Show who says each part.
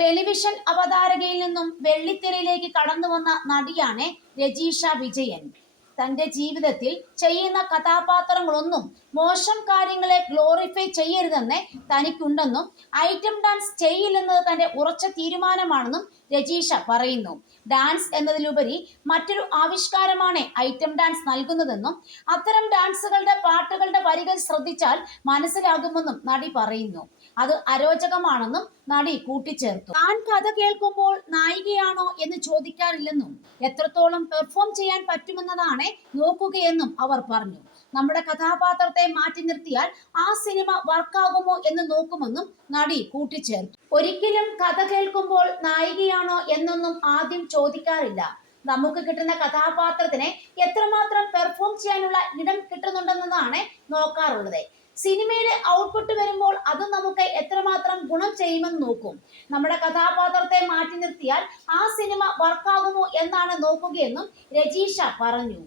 Speaker 1: Television അവതാരകയിൽ നിന്നും വെള്ളിത്തിരയിലേക്ക് കടന്നു വന്ന നടിയാണ് രജീഷ വിജയൻ. തന്റെ ജീവിതത്തിൽ ചെയ്യുന്ന കഥാപാത്രങ്ങളൊന്നും മോശം കാര്യങ്ങളെ ഗ്ലോറിഫൈ ചെയ്യരുതെന്ന് തനിക്കുണ്ടെന്നും ഐറ്റം ഡാൻസ് ചെയ്യില്ലെന്നത് തന്റെ ഉറച്ച തീരുമാനമാണെന്നും രജീഷ പറയുന്നു. ഡാൻസ് എന്നതിലുപരി മറ്റൊരു ആവിഷ്കാരമാണ് ഐറ്റം ഡാൻസ് നൽകുന്നതെന്നും അത്തരം ഡാൻസുകളുടെ പാട്ടുകളുടെ വരികൾ ശ്രദ്ധിച്ചാൽ മനസ്സിലാകുമെന്നും നടി പറയുന്നു. അത് അരോചകമാണെന്നും നടി കൂട്ടിച്ചേർത്തു. താൻ കഥ കേൾക്കുമ്പോൾ നായികയാണോ എന്ന് ചോദിക്കാറില്ലെന്നും എത്രത്തോളം പെർഫോം ചെയ്യാൻ പറ്റുമെന്നതാണ് നോക്കുകയെന്നും അവർ പറഞ്ഞു. നമ്മുടെ കഥാപാത്രത്തെ മാറ്റി നിർത്തിയാൽ ആ സിനിമ വർക്കാകുമോ എന്ന് നോക്കുമെന്നും നടി കൂട്ടിച്ചേർത്തു. ഒരിക്കലും കഥ കേൾക്കുമ്പോൾ നായികയാണോ എന്നൊന്നും ആദ്യം ചോദിക്കാറില്ല. നമുക്ക് കിട്ടുന്ന കഥാപാത്രത്തിനെ എത്രമാത്രം പെർഫോം ചെയ്യാനുള്ള ഇടം കിട്ടുന്നുണ്ടെന്നതാണ് നോക്കാറുള്ളത്. സിനിമയിലെ ഔട്ട്പുട്ട് വരുമ്പോൾ അത് നമുക്ക് എത്രമാത്രം ഗുണം ചെയ്യുമെന്ന് നോക്കും. നമ്മുടെ കഥാപാത്രത്തെ മാറ്റി നിർത്തിയാൽ ആ സിനിമ വർക്കാകുമോ എന്നാണ് നോക്കുകയെന്നും രജീഷ പറഞ്ഞു.